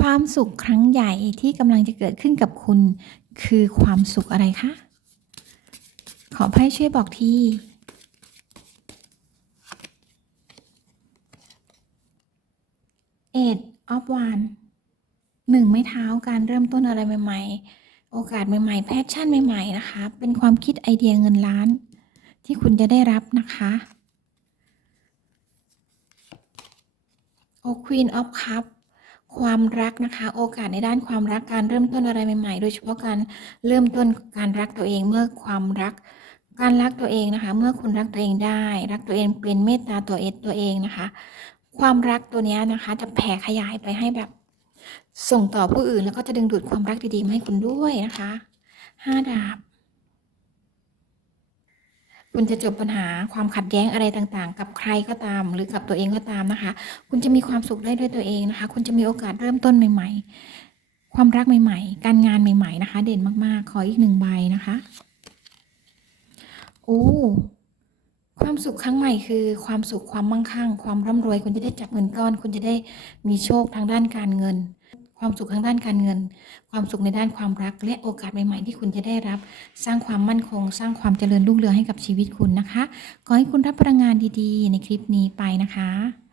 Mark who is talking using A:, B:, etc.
A: ความสุขครั้งใหญ่ที่กำลังจะเกิดขึ้นกับคุณ คือความสุขอะไรคะ ขอไพ่ช่วยบอกทีเอ็ดออฟวานหนึ่งไม้เท้าการเริ่มต้นอะไรใหม่ ๆ โอกาสใหม่ๆ แพชชั่นใหม่ ๆ นะคะ เป็นความคิดไอเดียเงินล้าน ที่คุณจะได้รับนะคะโอควีนออฟคัพ ความรักนะคะ โอกาสในด้านความรักการเริ่มต้นอะไรใหม่ๆ โดยเฉพาะการเริ่มต้นการรักตัวเองเมื่อความรัก การรักตัวเองนะคะ เมื่อคุณรักตัวเองได้ รักตัวเองเป็นเมตตาตัวเองตัวเองนะคะ ความรักตัวเนี้ยนะคะ จะแผ่ขยายไปให้แบบส่งต่อผู้อื่นแล้วก็จะดึงดูดความรักดีๆมาให้คุณด้วยนะคะห้าดาบ คุณจะจบปัญหาความขัดแย้งอะไรต่างๆ กับใครก็ตาม หรือกับตัวเองก็ตามนะคะ คุณจะมีความสุขได้ด้วยตัวเองนะคะ คุณจะมีโอกาสเริ่มต้นใหม่ ๆ ความรักใหม่ ๆ การงานใหม่ ๆ นะคะ เด่นมากๆ ขออีกหนึ่งใบนะคะโอ้ความสุขครั้งใหม่คือความสุขความมั่งคั่ง ความร่ำรวย คุณจะได้จับเงินก้อน คุณจะได้มีโชคทางด้านการเงิน ความสุขทางด้านการเงิน ความสุขในด้านความรัก และโอกาสใหม่ๆที่คุณจะได้รับ สร้างความมั่นคง สร้างความเจริญรุ่งเรืองให้กับชีวิตคุณนะคะ ขอให้คุณรับพลังงานดีๆ ในคลิปนี้ไปนะคะ